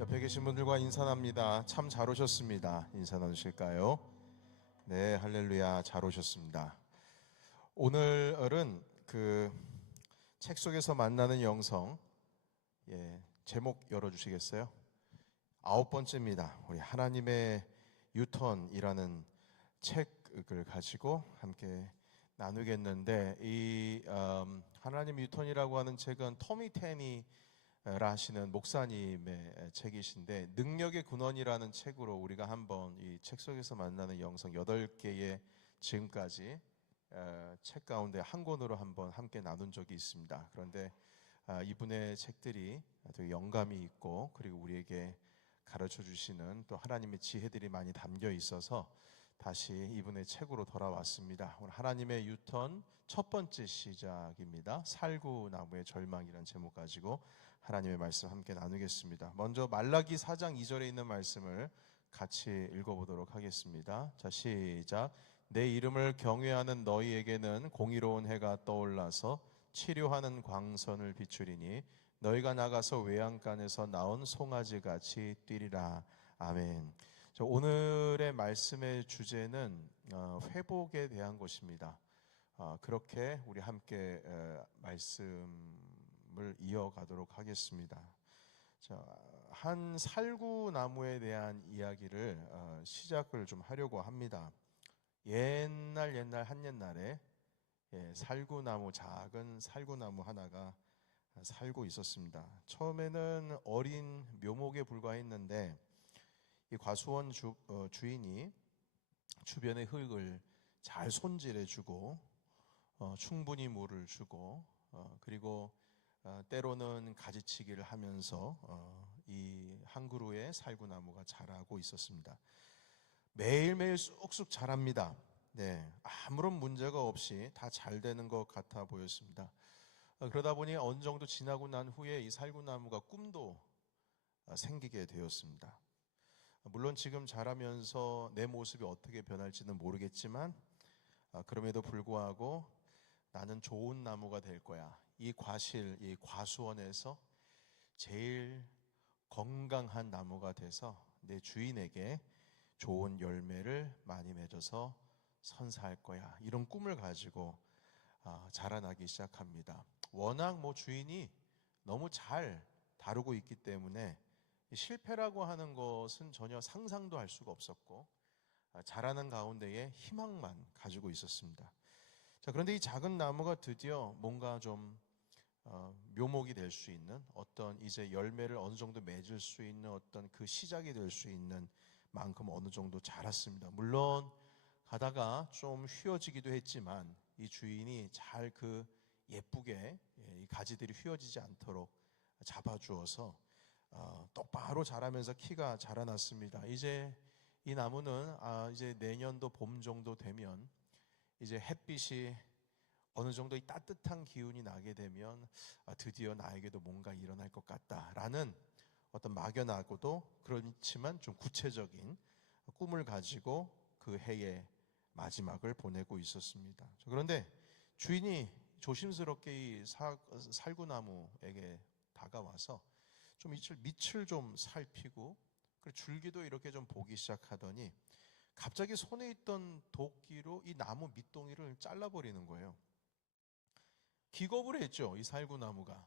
옆에 계신 분들과 인사 나눕니다. 참 잘 오셨습니다. 인사 나누실까요? 네, 할렐루야, 잘 오셨습니다. 오늘은 그 책 속에서 만나는 영성, 제목 열어주시겠어요? 9번째입니다. 우리 하나님의 유턴이라는 책을 가지고 함께 나누겠는데, 이 하나님 유턴이라고 하는 책은 터미 테니 하시는 목사님의 책이신데, 능력의 근원이라는 책으로 우리가 한번 이 책 속에서 만나는 영성 8개의 지금까지 책 가운데 한 권으로 한번 함께 나눈 적이 있습니다. 그런데 이분의 책들이 되게 영감이 있고, 그리고 우리에게 가르쳐 주시는 또 하나님의 지혜들이 많이 담겨 있어서 다시 이분의 책으로 돌아왔습니다. 오늘 하나님의 유턴 첫 번째 시작입니다. 살구나무의 절망이라는 제목 가지고 하나님의 말씀 함께 나누겠습니다. 먼저 말라기 4장 2절에 있는 말씀을 같이 읽어보도록 하겠습니다. 자, 시작. 내 이름을 경외하는 너희에게는 공의로운 해가 떠올라서 치료하는 광선을 비추리니 너희가 나가서 외양간에서 나온 송아지같이 뛰리라. 아멘. 오늘의 말씀의 주제는 회복에 대한 것입니다. 그렇게 우리 함께 말씀을 이어가도록 하겠습니다. 한 살구나무에 대한 이야기를 시작을 좀 하려고 합니다. 옛날 한옛날에 살구나무, 작은 살구나무 하나가 살고 있었습니다. 처음에는 어린 묘목에 불과했는데 이 과수원 주인이 주변의 흙을 잘 손질해주고 충분히 물을 주고 그리고 때로는 가지치기를 하면서 이 한 그루의 살구나무가 자라고 있었습니다. 매일매일 쑥쑥 자랍니다. 네, 아무런 문제가 없이 다 잘 되는 것 같아 보였습니다. 그러다 보니 어느 정도 지나고 난 후에 이 살구나무가 꿈도 생기게 되었습니다. 물론 지금 자라면서 내 모습이 어떻게 변할지는 모르겠지만 그럼에도 불구하고 나는 좋은 나무가 될 거야. 이 과수원에서 제일 건강한 나무가 돼서 내 주인에게 좋은 열매를 많이 맺어서 선사할 거야. 이런 꿈을 가지고 자라나기 시작합니다. 워낙 주인이 너무 잘 다루고 있기 때문에 실패라고 하는 것은 전혀 상상도 할 수가 없었고 자라는 가운데에 희망만 가지고 있었습니다. 그런데 이 작은 나무가 드디어 뭔가 좀 묘목이 될 수 있는 어떤 이제 열매를 어느 정도 맺을 수 있는 어떤 그 시작이 될 수 있는 만큼 어느 정도 자랐습니다. 물론 가다가 좀 휘어지기도 했지만 이 주인이 잘 예쁘게 이 가지들이 휘어지지 않도록 잡아주어서 똑바로 자라면서 키가 자라났습니다. 이제 이 나무는 이제 내년도 봄 정도 되면 이제 햇빛이 어느 정도 이 따뜻한 기운이 나게 되면 드디어 나에게도 뭔가 일어날 것 같다라는 어떤 막연하고도 그렇지만 좀 구체적인 꿈을 가지고 그 해의 마지막을 보내고 있었습니다. 그런데 주인이 조심스럽게 이 살구나무에게 다가와서 좀 밑을 좀 살피고 줄기도 이렇게 좀 보기 시작하더니 갑자기 손에 있던 도끼로 이 나무 밑동이를 잘라버리는 거예요. 기겁을 했죠, 이 살구나무가.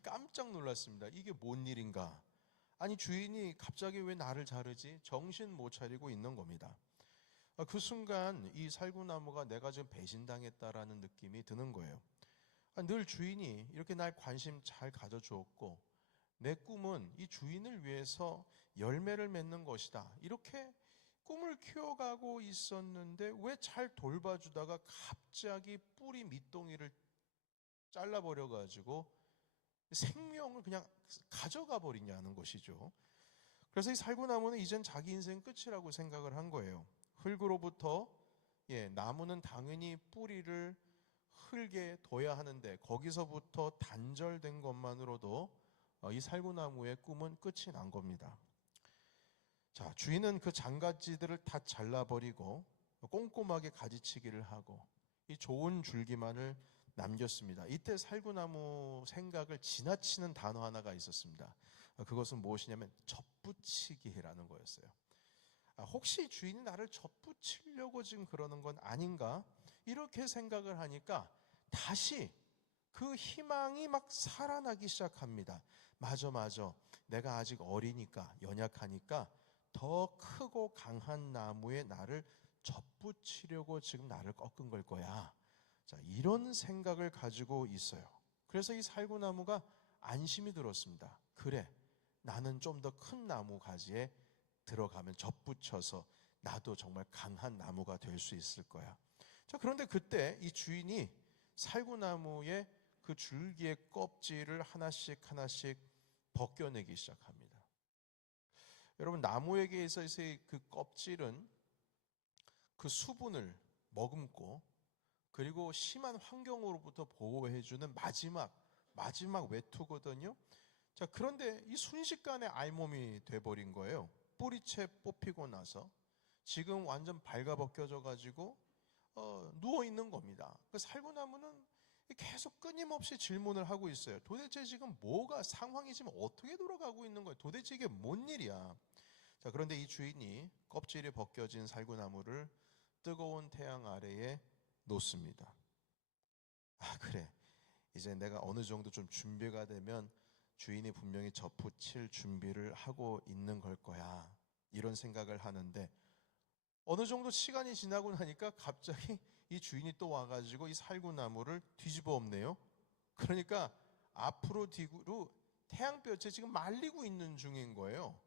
깜짝 놀랐습니다. 이게 뭔 일인가? 아니, 주인이 갑자기 왜 나를 자르지? 정신 못 차리고 있는 겁니다. 그 순간 이 살구나무가 내가 지금 배신당했다라는 느낌이 드는 거예요. 늘 주인이 이렇게 날 관심 잘 가져주었고 내 꿈은 이 주인을 위해서 열매를 맺는 것이다. 이렇게 꿈을 키워가고 있었는데 왜 잘 돌봐주다가 갑자기 뿌리 밑동이를 잘라버려가지고 생명을 그냥 가져가 버리냐는 것이죠. 그래서 이 살구나무는 이젠 자기 인생 끝이라고 생각을 한 거예요. 흙으로부터 나무는 당연히 뿌리를 흙에 둬야 하는데 거기서부터 단절된 것만으로도 이 살구나무의 꿈은 끝이 난 겁니다. 주인은 그 장가지들을 다 잘라버리고 꼼꼼하게 가지치기를 하고 이 좋은 줄기만을 남겼습니다. 이때 살구나무 생각을 지나치는 단어 하나가 있었습니다. 그것은 무엇이냐면 접붙이기라는 거였어요. 혹시 주인이 나를 접붙이려고 지금 그러는 건 아닌가? 이렇게 생각을 하니까 다시 그 희망이 막 살아나기 시작합니다. 맞아. 내가 아직 어리니까, 연약하니까 더 크고 강한 나무에 나를 접붙이려고 지금 나를 꺾은 걸 거야. 자, 이런 생각을 가지고 있어요. 그래서 이 살구나무가 안심이 들었습니다. 그래, 나는 좀 더 큰 나무 가지에 들어가면 접붙여서 나도 정말 강한 나무가 될 수 있을 거야. 자, 그런데 그때 이 주인이 살구나무의 그 줄기의 껍질을 하나씩 벗겨내기 시작합니다. 여러분, 나무에게 있어서의 그 껍질은 그 수분을 머금고 그리고 심한 환경으로부터 보호해주는 마지막 외투거든요. 자, 그런데 이 순식간에 알몸이 돼버린 거예요. 뿌리채 뽑히고 나서 지금 완전 발가벗겨져 가지고 누워 있는 겁니다. 그 살구나무는 계속 끊임없이 질문을 하고 있어요. 도대체 지금 상황이 지금 어떻게 돌아가고 있는 거예요? 도대체 이게 뭔 일이야? 자, 그런데 이 주인이 껍질이 벗겨진 살구나무를 뜨거운 태양 아래에 놓습니다. 그래, 이제 내가 어느 정도 좀 준비가 되면 주인이 분명히 접붙일 준비를 하고 있는 걸 거야, 이런 생각을 하는데 어느 정도 시간이 지나고 나니까 갑자기 이 주인이 또 와가지고 이 살구나무를 뒤집어 엎네요. 그러니까 앞으로 뒤로 태양볕에 지금 말리고 있는 중인 거예요.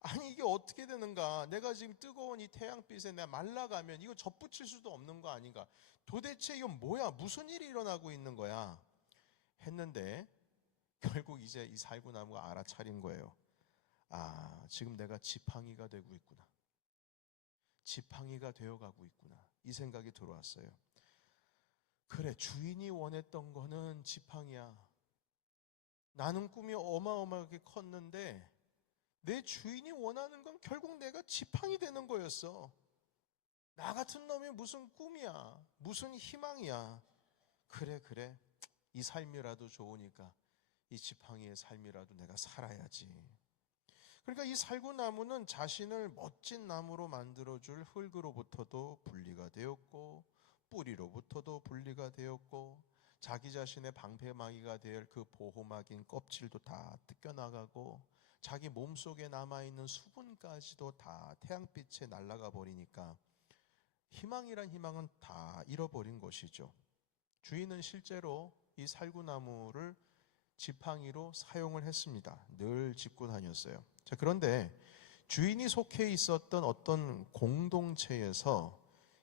아니, 이게 어떻게 되는가? 내가 지금 뜨거운 이 태양빛에 내가 말라가면 이거 접붙일 수도 없는 거 아닌가? 도대체 이건 뭐야? 무슨 일이 일어나고 있는 거야? 했는데 결국 이제 이 살구나무가 알아차린 거예요. 지금 내가 지팡이가 되고 있구나. 지팡이가 되어가고 있구나. 이 생각이 들어왔어요. 그래, 주인이 원했던 거는 지팡이야. 나는 꿈이 어마어마하게 컸는데 내 주인이 원하는 건 결국 내가 지팡이 되는 거였어. 나 같은 놈이 무슨 꿈이야, 무슨 희망이야. 그래, 이 삶이라도 좋으니까 이 지팡이의 삶이라도 내가 살아야지. 그러니까 이 살구나무는 자신을 멋진 나무로 만들어줄 흙으로부터도 분리가 되었고, 뿌리로부터도 분리가 되었고, 자기 자신의 방패막이가 될 그 보호막인 껍질도 다 뜯겨나가고, 자기 몸속에 남아있는 수분까지도 다 태양빛에 날아가 버리니까 희망이란 희망은 다 잃어버린 것이죠. 주인은 실제로 이 살구나무를 지팡이로 사용을 했습니다. 늘 짚고 다녔어요. 자, 그런데 주인이 속해 있었던 어떤 공동체에서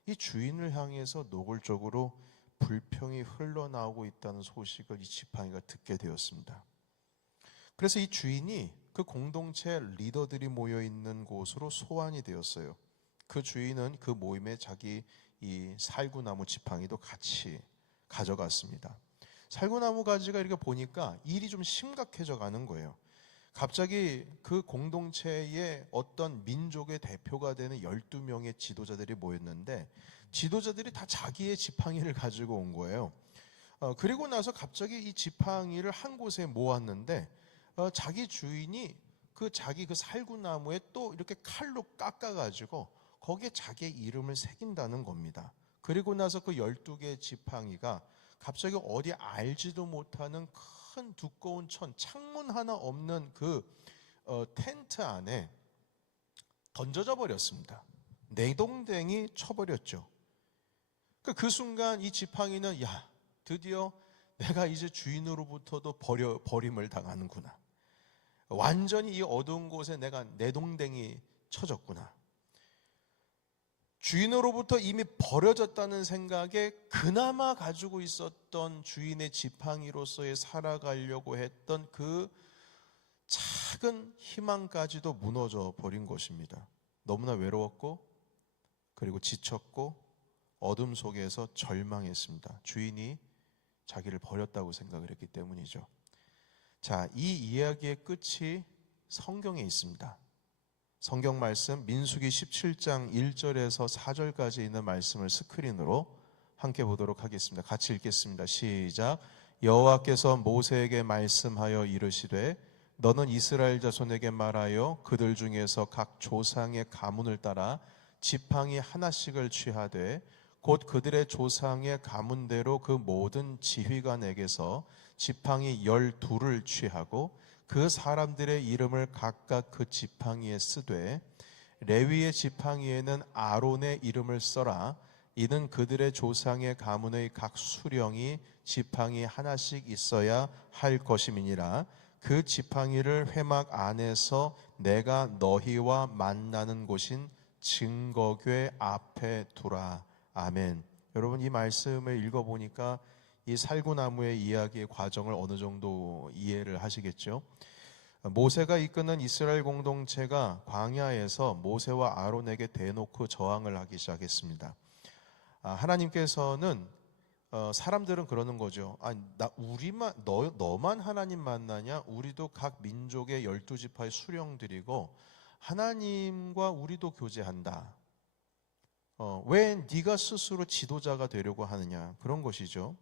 이 주인을 향해서 노골적으로 불평이 흘러나오고 있다는 소식을 이 지팡이가 듣게 되었습니다. 그래서 이 주인이 그 공동체 리더들이 모여 있는 곳으로 소환이 되었어요. 그 주인은 그 모임에 자기 이 살구나무 지팡이도 같이 가져갔습니다. 살구나무 가지가 이렇게 보니까 일이 좀 심각해져 가는 거예요. 갑자기 그 공동체의 어떤 민족의 대표가 되는 12명의 지도자들이 모였는데 지도자들이 다 자기의 지팡이를 가지고 온 거예요. 그리고 나서 갑자기 이 지팡이를 한 곳에 모았는데 자기 주인이 자기 그 살구나무에 또 이렇게 칼로 깎아가지고 거기에 자기의 이름을 새긴다는 겁니다. 그리고 나서 그 12개의 지팡이가 갑자기 어디 알지도 못하는 큰 두꺼운 창문 하나 없는 그 텐트 안에 던져져 버렸습니다. 내동댕이 쳐버렸죠. 그 순간 이 지팡이는 드디어 내가 이제 주인으로부터도 버림을 당하는구나. 완전히 이 어두운 곳에 내가 내동댕이 쳐졌구나. 주인으로부터 이미 버려졌다는 생각에 그나마 가지고 있었던 주인의 지팡이로서의 살아가려고 했던 그 작은 희망까지도 무너져 버린 것입니다. 너무나 외로웠고 그리고 지쳤고 어둠 속에서 절망했습니다. 주인이 자기를 버렸다고 생각을 했기 때문이죠. 자, 이 이야기의 끝이 성경에 있습니다. 성경 말씀 민수기 17장 1절에서 4절까지 있는 말씀을 스크린으로 함께 보도록 하겠습니다. 같이 읽겠습니다. 시작. 여호와께서 모세에게 말씀하여 이르시되 너는 이스라엘 자손에게 말하여 그들 중에서 각 조상의 가문을 따라 지팡이 하나씩을 취하되 곧 그들의 조상의 가문대로 그 모든 지휘관에게서 지팡이 12를 취하고 그 사람들의 이름을 각각 그 지팡이에 쓰되 레위의 지팡이에는 아론의 이름을 써라. 이는 그들의 조상의 가문의 각 수령이 지팡이 하나씩 있어야 할 것임이니라. 그 지팡이를 회막 안에서 내가 너희와 만나는 곳인 증거궤 앞에 두라. 아멘. 여러분, 이 말씀을 읽어보니까 이 살구나무의 이야기의 과정을 어느 정도 이해를 하시겠죠? 모세가 이끄는 이스라엘 공동체가 광야에서 모세와 아론에게 대놓고 저항을 하기 시작했습니다. 하나님께서는 사람들은 그러는 거죠. 너만 하나님 만나냐? 우리도 각 민족의 12지파의 수령들이고 하나님과 우리도 교제한다. 왜 네가 스스로 지도자가 되려고 하느냐? 그런 것이죠.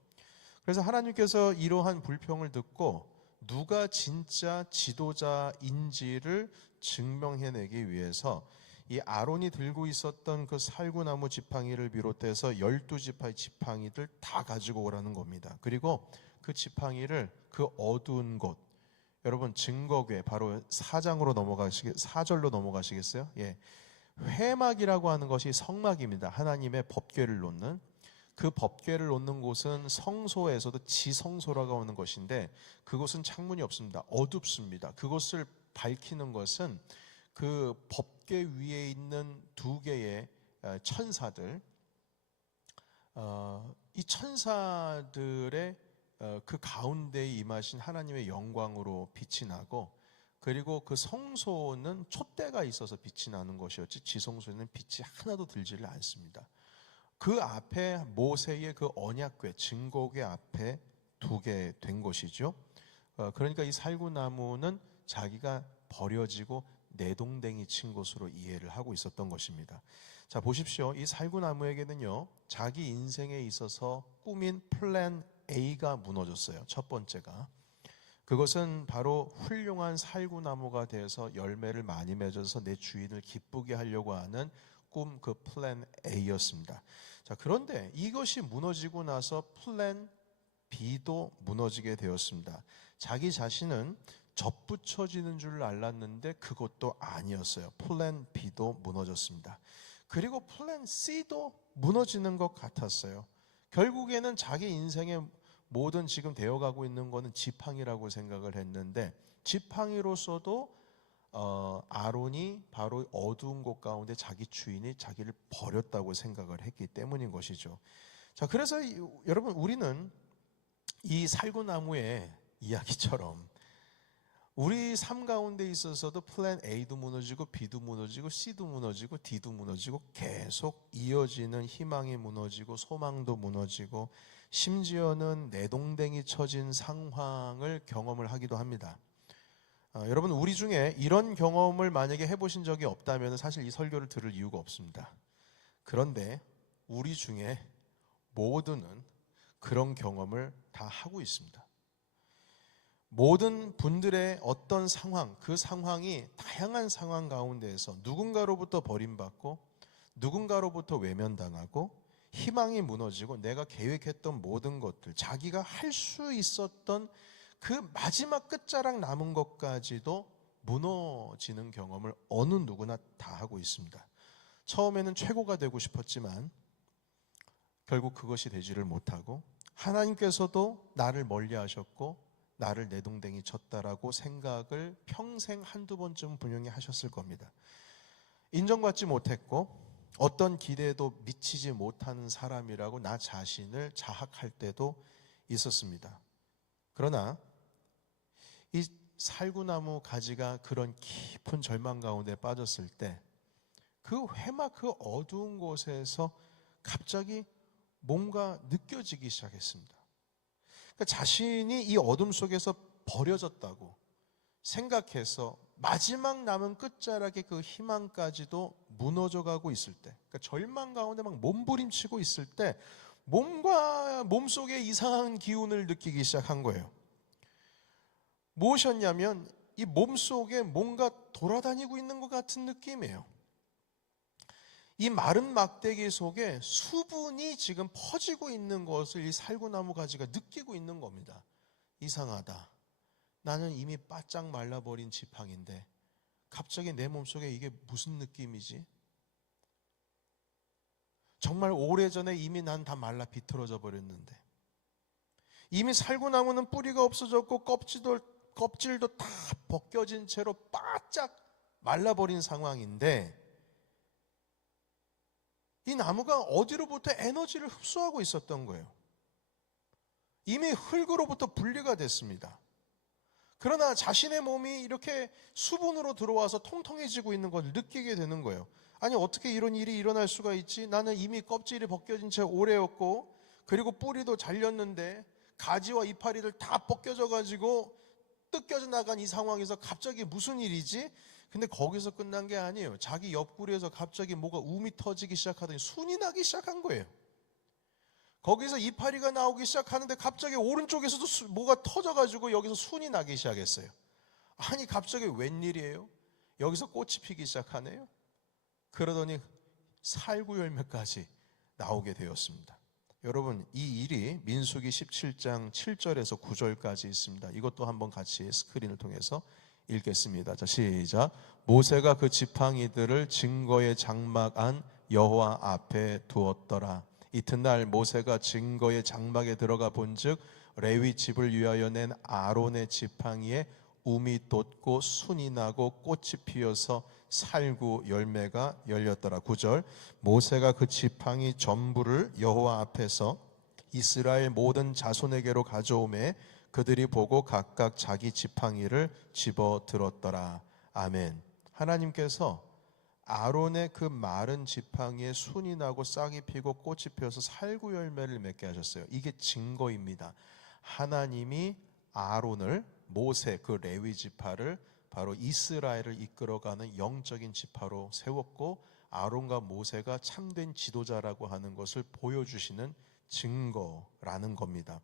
그래서 하나님께서 이러한 불평을 듣고 누가 진짜 지도자인지를 증명해내기 위해서 이 아론이 들고 있었던 그 살구나무 지팡이를 비롯해서 12지파의 지팡이들 다 가지고 오라는 겁니다. 그리고 그 지팡이를 그 어두운 곳, 여러분 증거궤, 바로 4절로 넘어가시겠어요? 예. 회막이라고 하는 것이 성막입니다. 하나님의 법궤를 놓는, 그 법궤를 놓는 곳은 성소에서도 지성소라고 하는 것인데 그곳은 창문이 없습니다. 어둡습니다. 그곳을 밝히는 것은 그 법궤 위에 있는 두 개의 천사들, 이 천사들의 그 가운데에 임하신 하나님의 영광으로 빛이 나고, 그리고 그 성소는 촛대가 있어서 빛이 나는 것이었지 지성소에는 빛이 하나도 들지를 않습니다. 그 앞에 모세의 그 언약궤, 증거궤 앞에 두게 된 것이죠. 그러니까 이 살구나무는 자기가 버려지고 내동댕이 친 것으로 이해를 하고 있었던 것입니다. 자, 보십시오. 이 살구나무에게는요, 자기 인생에 있어서 꾸민 플랜 A가 무너졌어요. 첫 번째가. 그것은 바로 훌륭한 살구나무가 돼서 열매를 많이 맺어서 내 주인을 기쁘게 하려고 하는 꿈, 그 플랜 A였습니다. 자, 그런데 이것이 무너지고 나서 플랜 B도 무너지게 되었습니다. 자기 자신은 접붙여지는 줄 알았는데 그것도 아니었어요. 플랜 B도 무너졌습니다. 그리고 플랜 C도 무너지는 것 같았어요. 결국에는 자기 인생의 모든 지금 되어가고 있는 것은 지팡이라고 생각을 했는데, 지팡이로서도 아론이 바로 어두운 곳 가운데 자기 주인이 자기를 버렸다고 생각을 했기 때문인 것이죠. 자, 그래서 여러분, 우리는 이 살구나무의 이야기처럼 우리 삶 가운데 있어서도 플랜 A도 무너지고 B도 무너지고 C도 무너지고 D도 무너지고 계속 이어지는 희망이 무너지고 소망도 무너지고 심지어는 내동댕이 쳐진 상황을 경험을 하기도 합니다. 여러분, 우리 중에 이런 경험을 만약에 해보신 적이 없다면 사실 이 설교를 들을 이유가 없습니다. 그런데 우리 중에 모두는 그런 경험을 다 하고 있습니다. 모든 분들의 어떤 상황, 그 상황이 다양한 상황 가운데에서 누군가로부터 버림받고 누군가로부터 외면당하고 희망이 무너지고 내가 계획했던 모든 것들, 자기가 할 수 있었던 그 마지막 끝자락 남은 것까지도 무너지는 경험을 어느 누구나 다 하고 있습니다. 처음에는 최고가 되고 싶었지만 결국 그것이 되지를 못하고, 하나님께서도 나를 멀리하셨고 나를 내동댕이 쳤다라고 생각을 평생 한두 번쯤 분명히 하셨을 겁니다. 인정받지 못했고 어떤 기대에도 미치지 못하는 사람이라고 나 자신을 자학할 때도 있었습니다. 그러나 이 살구나무 가지가 그런 깊은 절망 가운데 빠졌을 때 그 회막, 그 어두운 곳에서 갑자기 뭔가 느껴지기 시작했습니다. 그러니까 자신이 이 어둠 속에서 버려졌다고 생각해서 마지막 남은 끝자락의 그 희망까지도 무너져가고 있을 때, 그러니까 절망 가운데 막 몸부림치고 있을 때 몸속에 이상한 기운을 느끼기 시작한 거예요. 무엇이었냐면 이 몸속에 뭔가 돌아다니고 있는 것 같은 느낌이에요. 이 마른 막대기 속에 수분이 지금 퍼지고 있는 것을 이 살구나무 가지가 느끼고 있는 겁니다. 이상하다. 나는 이미 바짝 말라버린 지팡인데 갑자기 내 몸속에 이게 무슨 느낌이지? 정말 오래전에 이미 난 다 말라 비틀어져 버렸는데, 이미 살구나무는 뿌리가 없어졌고 껍질도 다 벗겨진 채로 바짝 말라버린 상황인데, 이 나무가 어디로부터 에너지를 흡수하고 있었던 거예요. 이미 흙으로부터 분리가 됐습니다. 그러나 자신의 몸이 이렇게 수분으로 들어와서 통통해지고 있는 걸 느끼게 되는 거예요. 아니, 어떻게 이런 일이 일어날 수가 있지? 나는 이미 껍질이 벗겨진 채 오래였고, 그리고 뿌리도 잘렸는데 가지와 이파리들 다 벗겨져 가지고 뜯겨져 나간 이 상황에서 갑자기 무슨 일이지? 근데 거기서 끝난 게 아니에요. 자기 옆구리에서 갑자기 뭐가 움이 터지기 시작하더니 순이 나기 시작한 거예요. 거기서 이파리가 나오기 시작하는데 갑자기 오른쪽에서도 뭐가 터져가지고 여기서 순이 나기 시작했어요. 아니, 갑자기 웬일이에요? 여기서 꽃이 피기 시작하네요. 그러더니 살구 열매까지 나오게 되었습니다. 여러분, 이 일이 민수기 17장 7절에서 9절까지 있습니다. 이것도 한번 같이 스크린을 통해서 읽겠습니다. 자, 시작. 모세가 그 지팡이들을 증거의 장막 안 여호와 앞에 두었더라. 이튿날 모세가 증거의 장막에 들어가 본즉 레위 집을 위하여 낸 아론의 지팡이에 움이 돋고 순이 나고 꽃이 피어서 살구 열매가 열렸더라. 9절. 모세가 그 지팡이 전부를 여호와 앞에서 이스라엘 모든 자손에게로 가져오매 그들이 보고 각각 자기 지팡이를 집어 들었더라. 아멘. 하나님께서 아론의 그 마른 지팡이에 순이 나고 싹이 피고 꽃이 피어서 살구 열매를 맺게 하셨어요. 이게 증거입니다. 하나님이 아론을, 모세 그 레위 지파를 바로 이스라엘을 이끌어가는 영적인 지파로 세웠고, 아론과 모세가 참된 지도자라고 하는 것을 보여주시는 증거라는 겁니다.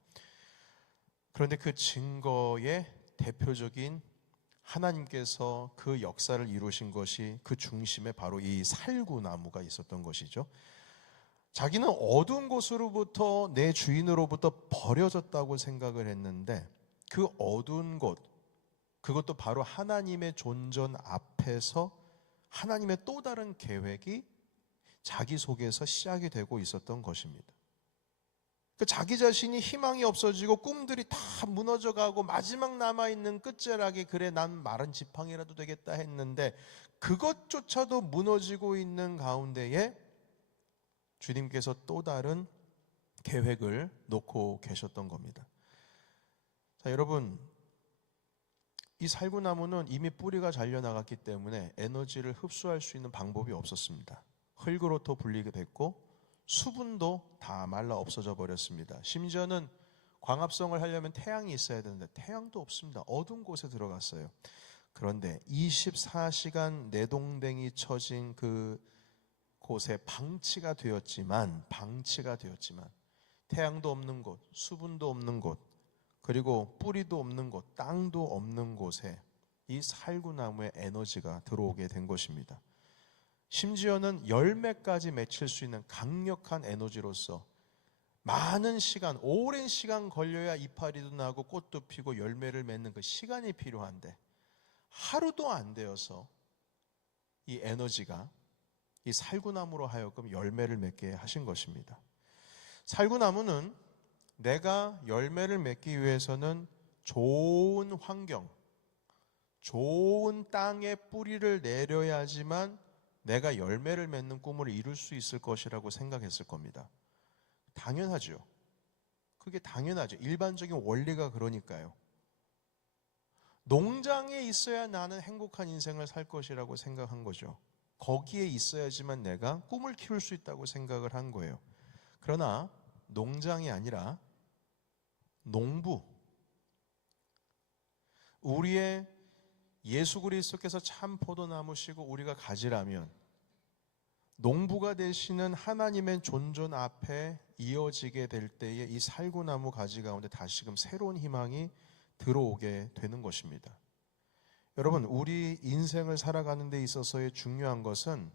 그런데 그 증거의 대표적인 하나님께서 그 역사를 이루신 것이 그 중심에 바로 이 살구나무가 있었던 것이죠. 자기는 어두운 곳으로부터, 내 주인으로부터 버려졌다고 생각을 했는데 그 어두운 곳, 그것도 바로 하나님의 존전 앞에서 하나님의 또 다른 계획이 자기 속에서 시작이 되고 있었던 것입니다. 자기 자신이 희망이 없어지고 꿈들이 다 무너져가고 마지막 남아있는 끝자락에 그래 난 마른 지팡이라도 되겠다 했는데 그것조차도 무너지고 있는 가운데에 주님께서 또 다른 계획을 놓고 계셨던 겁니다. 자, 여러분, 이 살구나무는 이미 뿌리가 잘려나갔기 때문에 에너지를 흡수할 수 있는 방법이 없었습니다. 흙으로부터 분리가 됐고 수분도 다 말라 없어져 버렸습니다. 심지어는 광합성을 하려면 태양이 있어야 되는데 태양도 없습니다. 어두운 곳에 들어갔어요. 그런데 24시간 내동댕이 쳐진 그 곳에 방치가 되었지만 태양도 없는 곳, 수분도 없는 곳, 그리고 뿌리도 없는 곳, 땅도 없는 곳에 이 살구나무의 에너지가 들어오게 된 것입니다. 심지어는 열매까지 맺힐 수 있는 강력한 에너지로서 많은 시간, 오랜 시간 걸려야 이파리도 나고 꽃도 피고 열매를 맺는 그 시간이 필요한데 하루도 안 되어서 이 에너지가 이 살구나무로 하여금 열매를 맺게 하신 것입니다. 살구나무는 내가 열매를 맺기 위해서는 좋은 환경, 좋은 땅에 뿌리를 내려야지만 내가 열매를 맺는 꿈을 이룰 수 있을 것이라고 생각했을 겁니다. 당연하죠. 그게 당연하죠. 일반적인 원리가 그러니까요. 농장에 있어야 나는 행복한 인생을 살 것이라고 생각한 거죠. 거기에 있어야지만 내가 꿈을 키울 수 있다고 생각을 한 거예요. 그러나 농장이 아니라 농부, 우리의 예수 그리스도께서 참 포도나무시고 우리가 가지라면 농부가 되시는 하나님의 존존 앞에 이어지게 될 때에 이 살구나무 가지 가운데 다시금 새로운 희망이 들어오게 되는 것입니다. 여러분, 우리 인생을 살아가는 데 있어서의 중요한 것은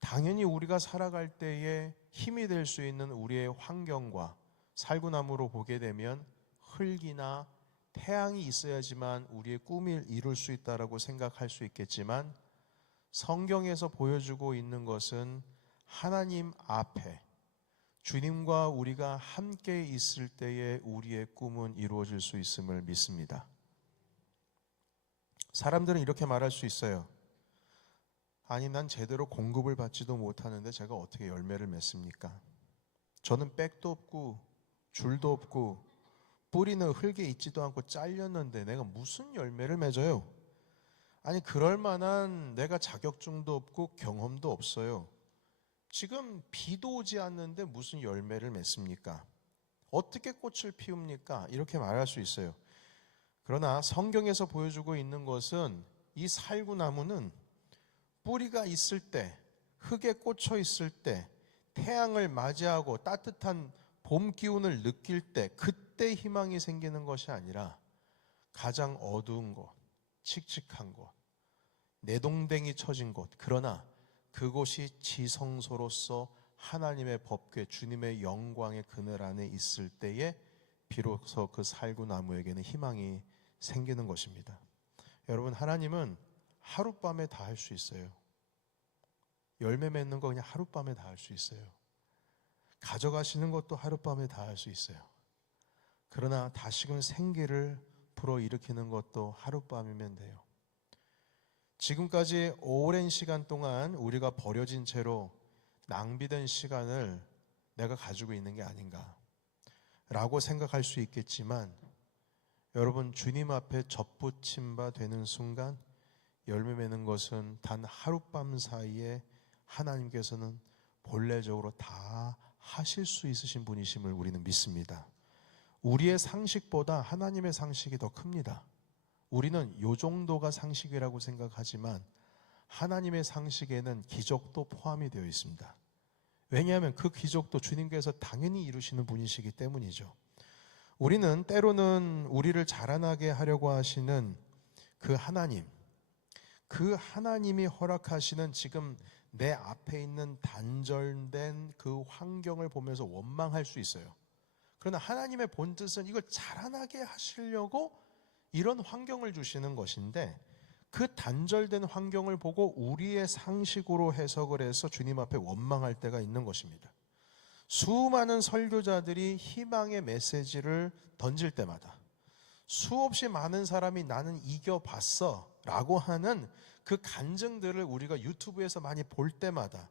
당연히 우리가 살아갈 때에 힘이 될 수 있는 우리의 환경과 살구나무로 보게 되면 흙이나 태양이 있어야지만 우리의 꿈을 이룰 수 있다라고 생각할 수 있겠지만 성경에서 보여주고 있는 것은 하나님 앞에 주님과 우리가 함께 있을 때에 우리의 꿈은 이루어질 수 있음을 믿습니다. 사람들은 이렇게 말할 수 있어요. 아니, 난 제대로 공급을 받지도 못하는데 제가 어떻게 열매를 맺습니까? 저는 백도 없고 줄도 없고 뿌리는 흙에 있지도 않고 잘렸는데 내가 무슨 열매를 맺어요? 아니, 그럴 만한 내가 자격증도 없고 경험도 없어요. 지금 비도 오지 않는데 무슨 열매를 맺습니까? 어떻게 꽃을 피웁니까? 이렇게 말할 수 있어요. 그러나 성경에서 보여주고 있는 것은 이 살구나무는 뿌리가 있을 때, 흙에 꽂혀 있을 때, 태양을 맞이하고 따뜻한 봄 기운을 느낄 때, 그때 희망이 생기는 것이 아니라 가장 어두운 곳, 칙칙한 곳, 내동댕이 쳐진 곳, 그러나 그곳이 지성소로서 하나님의 법궤, 주님의 영광의 그늘 안에 있을 때에 비로소 그 살구나무에게는 희망이 생기는 것입니다. 여러분, 하나님은 하룻밤에 다 할 수 있어요. 열매 맺는 거 그냥 하룻밤에 다 할 수 있어요. 가져가시는 것도 하룻밤에 다 할 수 있어요. 그러나 다시금 생기를 불어일으키는 것도 하룻밤이면 돼요. 지금까지 오랜 시간 동안 우리가 버려진 채로 낭비된 시간을 내가 가지고 있는 게 아닌가 라고 생각할 수 있겠지만, 여러분, 주님 앞에 접붙임 바 되는 순간 열매 맺는 것은 단 하룻밤 사이에 하나님께서는 본래적으로 다 하실 수 있으신 분이심을 우리는 믿습니다. 우리의 상식보다 하나님의 상식이 더 큽니다. 우리는 요 정도가 상식이라고 생각하지만 하나님의 상식에는 기적도 포함이 되어 있습니다. 왜냐하면 그 기적도 주님께서 당연히 이루시는 분이시기 때문이죠. 우리는 때로는 우리를 자라나게 하려고 하시는 그 하나님, 그 하나님이 허락하시는 지금 내 앞에 있는 단절된 그 환경을 보면서 원망할 수 있어요. 그러나 하나님의 본뜻은 이걸 자라나게 하시려고 이런 환경을 주시는 것인데, 그 단절된 환경을 보고 우리의 상식으로 해석을 해서 주님 앞에 원망할 때가 있는 것입니다. 수많은 설교자들이 희망의 메시지를 던질 때마다, 수없이 많은 사람이 나는 이겨봤어 라고 하는 그 간증들을 우리가 유튜브에서 많이 볼 때마다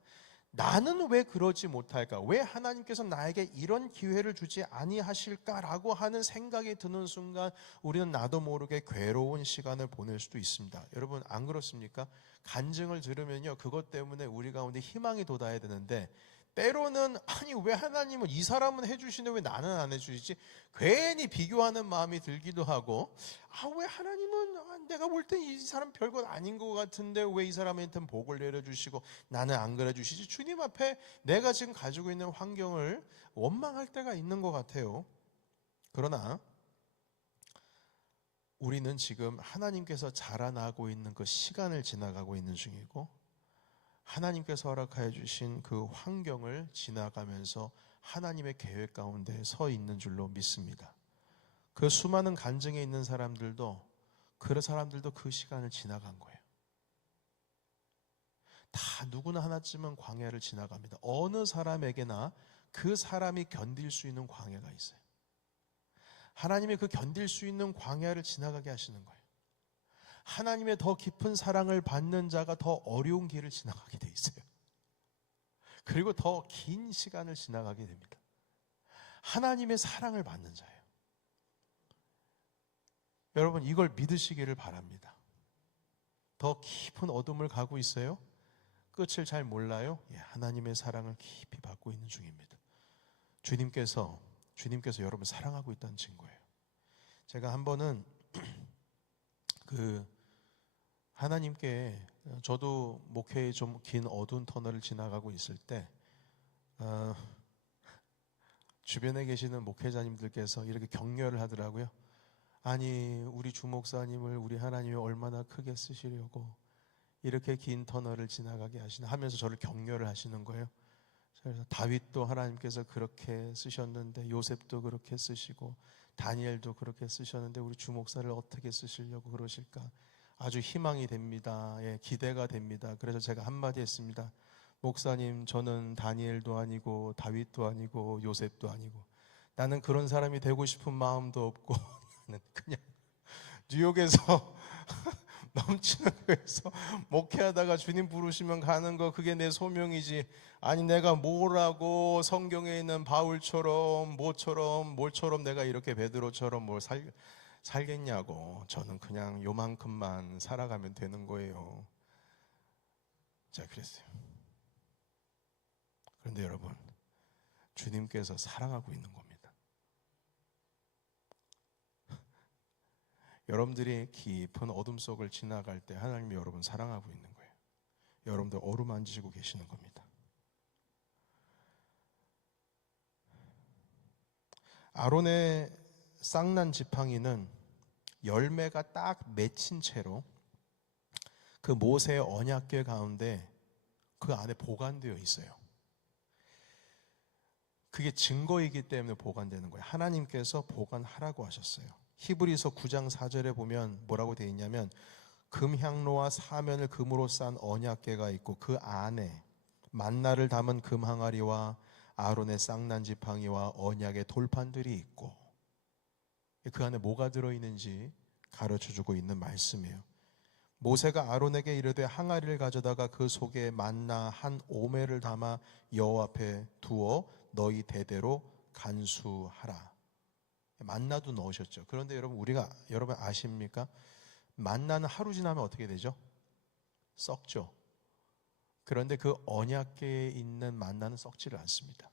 나는 왜 그러지 못할까? 왜 하나님께서 나에게 이런 기회를 주지 아니하실까라고 하는 생각이 드는 순간 우리는 나도 모르게 괴로운 시간을 보낼 수도 있습니다. 여러분, 안 그렇습니까? 간증을 들으면요, 그것 때문에 우리 가운데 희망이 돋아야 되는데, 때로는 아니, 왜 하나님은 이 사람은 해주시는데 왜 나는 안 해주시지? 괜히 비교하는 마음이 들기도 하고, 왜 하나님은 내가 볼 때 이 사람 별것 아닌 것 같은데 왜 이 사람한테는 복을 내려주시고 나는 안 그래주시지? 주님 앞에 내가 지금 가지고 있는 환경을 원망할 때가 있는 것 같아요. 그러나 우리는 지금 하나님께서 자라나고 있는 그 시간을 지나가고 있는 중이고, 하나님께서 허락하여 주신 그 환경을 지나가면서 하나님의 계획 가운데 서 있는 줄로 믿습니다. 그 수많은 간증에 있는 사람들도 그 시간을 지나간 거예요. 다 누구나 하나쯤은 광야를 지나갑니다. 어느 사람에게나 그 사람이 견딜 수 있는 광야가 있어요. 하나님이 그 견딜 수 있는 광야를 지나가게 하시는 거예요. 하나님의 더 깊은 사랑을 받는 자가 더 어려운 길을 지나가게 돼 있어요. 그리고 더 긴 시간을 지나가게 됩니다. 하나님의 사랑을 받는 자예요. 여러분, 이걸 믿으시기를 바랍니다. 더 깊은 어둠을 가고 있어요? 끝을 잘 몰라요? 하나님의 사랑을 깊이 받고 있는 중입니다. 주님께서 여러분을 사랑하고 있다는 증거예요. 제가 한 번은 하나님께 저도 목회의 좀 긴 어두운 터널을 지나가고 있을 때 주변에 계시는 목회자님들께서 이렇게 격려를 하더라고요. 아니 우리 주목사님을 우리 하나님이 얼마나 크게 쓰시려고 이렇게 긴 터널을 지나가게 하시나 하면서 저를 격려를 하시는 거예요. 그래서 다윗도 하나님께서 그렇게 쓰셨는데 요셉도 그렇게 쓰시고 다니엘도 그렇게 쓰셨는데 우리 주목사를 어떻게 쓰시려고 그러실까 아주 희망이 됩니다. 예, 기대가 됩니다. 그래서 제가 한마디 했습니다. 목사님, 저는 다니엘도 아니고 다윗도 아니고 요셉도 아니고 나는 그런 사람이 되고 싶은 마음도 없고 나는 그냥 뉴욕에서 넘치는 교회에서 목회하다가 주님 부르시면 가는 거 그게 내 소명이지. 아니 내가 뭐라고 성경에 있는 바울처럼 뭘처럼 내가 이렇게 베드로처럼 뭘 살겠냐고. 저는 그냥 요만큼만 살아가면 되는 거예요. 자, 그랬어요. 그런데 여러분, 주님께서 사랑하고 있는 겁니다. 여러분들이 깊은 어둠 속을 지나갈 때 하나님이 여러분 사랑하고 있는 거예요. 여러분들 어루만지시고 계시는 겁니다. 아론의 쌍난 지팡이는 열매가 딱 맺힌 채로 그 모세의 언약궤 가운데 그 안에 보관되어 있어요. 그게 증거이기 때문에 보관되는 거예요. 하나님께서 보관하라고 하셨어요. 히브리서 9장 4절에 보면 뭐라고 되어 있냐면 금향로와 사면을 금으로 싼 언약궤가 있고 그 안에 만나를 담은 금 항아리와 아론의 쌍난 지팡이와 언약의 돌판들이 있고 그 안에 뭐가 들어있는지 가르쳐주고 있는 말씀이에요. 모세가 아론에게 이르되 항아리를 가져다가 그 속에 만나 한 오매를 담아 여호와 앞에 두어 너희 대대로 간수하라. 만나도 넣으셨죠. 그런데 여러분 아십니까? 만나는 하루 지나면 어떻게 되죠? 썩죠. 그런데 그 언약궤에 있는 만나는 썩지를 않습니다.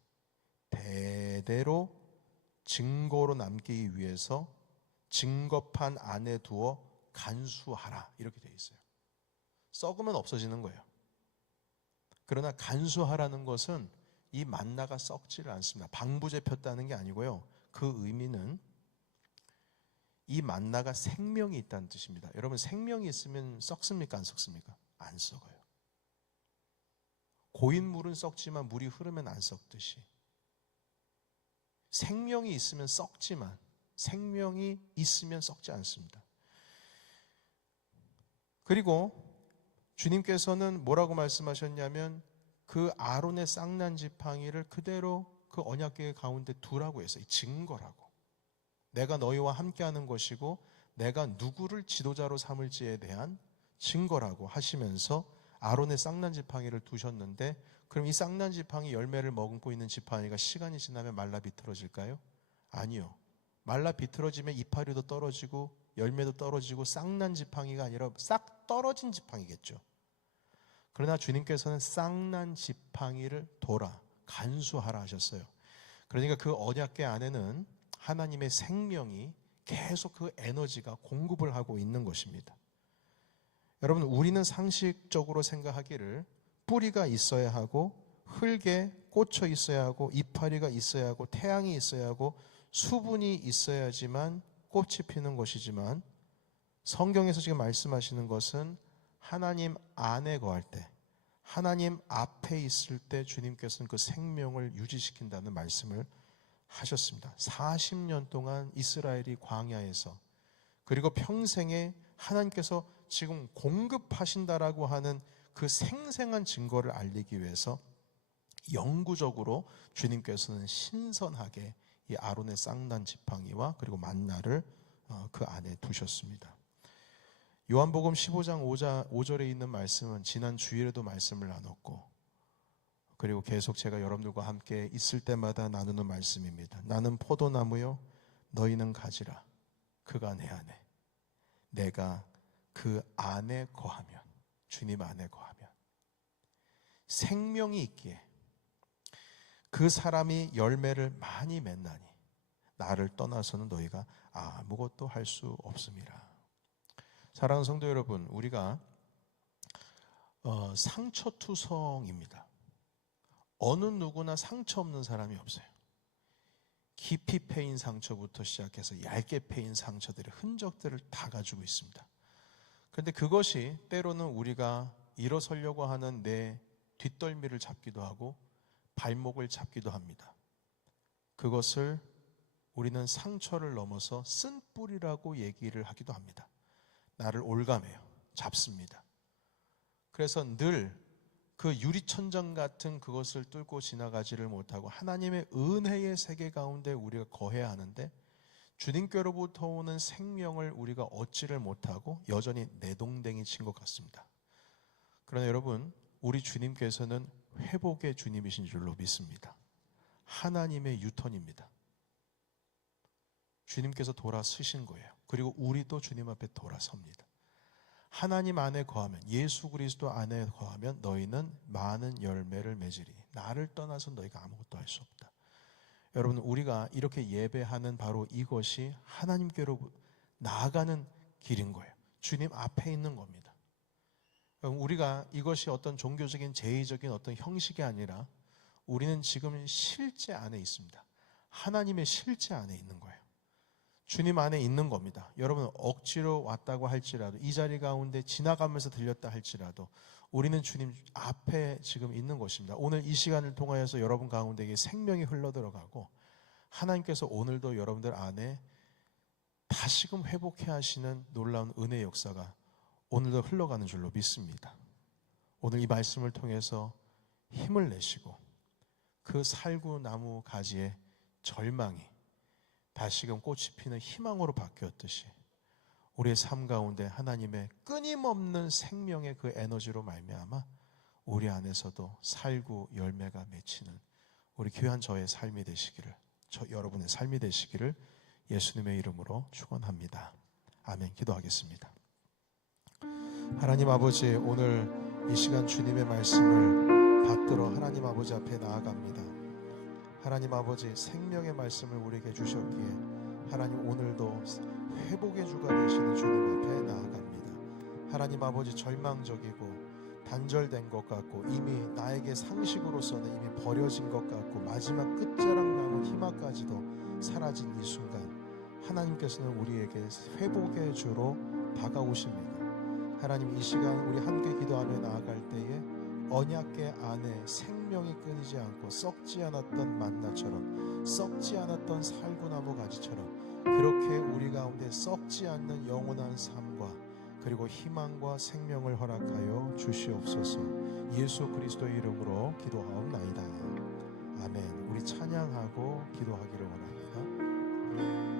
대대로 증거로 남기기 위해서 증거판 안에 두어 간수하라 이렇게 되어 있어요. 썩으면 없어지는 거예요. 그러나 간수하라는 것은 이 만나가 썩지를 않습니다. 방부제 폈다는 게 아니고요. 그 의미는 이 만나가 생명이 있다는 뜻입니다. 여러분 생명이 있으면 썩습니까? 안 썩습니까? 안 썩어요. 고인 물은 썩지만 물이 흐르면 안 썩듯이 생명이 있으면 썩지만 생명이 있으면 썩지 않습니다. 그리고 주님께서는 뭐라고 말씀하셨냐면 그 아론의 쌍난 지팡이를 그대로 그 언약궤 가운데 두라고 했어요. 증거라고. 내가 너희와 함께하는 것이고 내가 누구를 지도자로 삼을지에 대한 증거라고 하시면서 아론의 쌍난 지팡이를 두셨는데 그럼 이 쌍난 지팡이 열매를 머금고 있는 지팡이가 시간이 지나면 말라 비틀어질까요? 아니요. 말라 비틀어지면 이파리도 떨어지고 열매도 떨어지고 쌍난 지팡이가 아니라 싹 떨어진 지팡이겠죠. 그러나 주님께서는 쌍난 지팡이를 둬라, 간수하라 하셨어요. 그러니까 그 언약궤 안에는 하나님의 생명이 계속 그 에너지가 공급을 하고 있는 것입니다. 여러분 우리는 상식적으로 생각하기를 뿌리가 있어야 하고 흙에 꽂혀 있어야 하고 이파리가 있어야 하고 태양이 있어야 하고 수분이 있어야지만 꽃이 피는 것이지만 성경에서 지금 말씀하시는 것은 하나님 안에 거할 때 하나님 앞에 있을 때 주님께서는 그 생명을 유지시킨다는 말씀을 하셨습니다. 40년 동안 이스라엘이 광야에서 그리고 평생에 하나님께서 지금 공급하신다라고 하는 그 생생한 증거를 알리기 위해서 영구적으로 주님께서는 신선하게 이 아론의 쌍난 지팡이와 그리고 만나를 그 안에 두셨습니다. 요한복음 15장 5절에 있는 말씀은 지난 주일에도 말씀을 나눴고 그리고 계속 제가 여러분들과 함께 있을 때마다 나누는 말씀입니다. 나는 포도나무요 너희는 가지라. 그가 내 안에 내가 그 안에 거하면 주님 안에 거하면 생명이 있기에 그 사람이 열매를 많이 맺나니 나를 떠나서는 너희가 아무것도 할 수 없음이라. 사랑하는 성도 여러분, 우리가 상처투성입니다. 어느 누구나 상처 없는 사람이 없어요. 깊이 패인 상처부터 시작해서 얇게 패인 상처들의 흔적들을 다 가지고 있습니다. 그런데 그것이 때로는 우리가 일어서려고 하는 내 뒷덜미를 잡기도 하고 발목을 잡기도 합니다. 그것을 우리는 상처를 넘어서 쓴뿌리라고 얘기를 하기도 합니다. 나를 올가매요. 잡습니다. 그래서 늘 그 유리천장 같은 그것을 뚫고 지나가지를 못하고 하나님의 은혜의 세계 가운데 우리가 거해야 하는데 주님께로부터 오는 생명을 우리가 얻지를 못하고 여전히 내동댕이 친 것 같습니다. 그러나 여러분, 우리 주님께서는 회복의 주님이신 줄로 믿습니다. 하나님의 유턴입니다. 주님께서 돌아서신 거예요. 그리고 우리도 주님 앞에 돌아섭니다. 하나님 안에 거하면, 예수 그리스도 안에 거하면 너희는 많은 열매를 맺으리. 나를 떠나서 너희가 아무것도 할 수 없다. 여러분, 우리가 이렇게 예배하는 바로 이것이 하나님께로 나아가는 길인 거예요. 주님 앞에 있는 겁니다. 우리가 이것이 어떤 종교적인 제의적인 어떤 형식이 아니라 우리는 지금 실제 안에 있습니다. 하나님의 실제 안에 있는 거예요. 주님 안에 있는 겁니다. 여러분, 억지로 왔다고 할지라도, 이 자리 가운데 지나가면서 들렸다 할지라도 우리는 주님 앞에 지금 있는 것입니다. 오늘 이 시간을 통하여서 여러분 가운데에 생명이 흘러들어가고 하나님께서 오늘도 여러분들 안에 다시금 회복해 하시는 놀라운 은혜의 역사가 오늘도 흘러가는 줄로 믿습니다. 오늘 이 말씀을 통해서 힘을 내시고 그 살구나무 가지의 절망이 다시금 꽃이 피는 희망으로 바뀌었듯이 우리의 삶 가운데 하나님의 끊임없는 생명의 그 에너지로 말미암아 우리 안에서도 살구 열매가 맺히는 우리 귀한 저의 삶이 되시기를, 여러분의 삶이 되시기를 예수님의 이름으로 축원합니다. 아멘. 기도하겠습니다. 하나님 아버지, 오늘 이 시간 주님의 말씀을 받들어 하나님 아버지 앞에 나아갑니다. 하나님 아버지, 생명의 말씀을 우리에게 주셨기에 하나님 오늘도 회복의 주가 되시는 주님 앞에 나아갑니다. 하나님 아버지, 절망적이고 단절된 것 같고 이미 나에게 상식으로서는 이미 버려진 것 같고 마지막 끝자락 남은 희망까지도 사라진 이 순간 하나님께서는 우리에게 회복의 주로 다가오십니다. 하나님, 이 시간 우리 함께 기도하며 나아갈 때에 언약궤 안에 생명이 끊이지 않고 썩지 않았던 만나처럼, 썩지 않았던 살구나무 가지처럼 그렇게 우리 가운데 썩지 않는 영원한 삶과 그리고 희망과 생명을 허락하여 주시옵소서. 예수 그리스도의 이름으로 기도하옵나이다. 아멘. 우리 찬양하고 기도하기를 원합니다.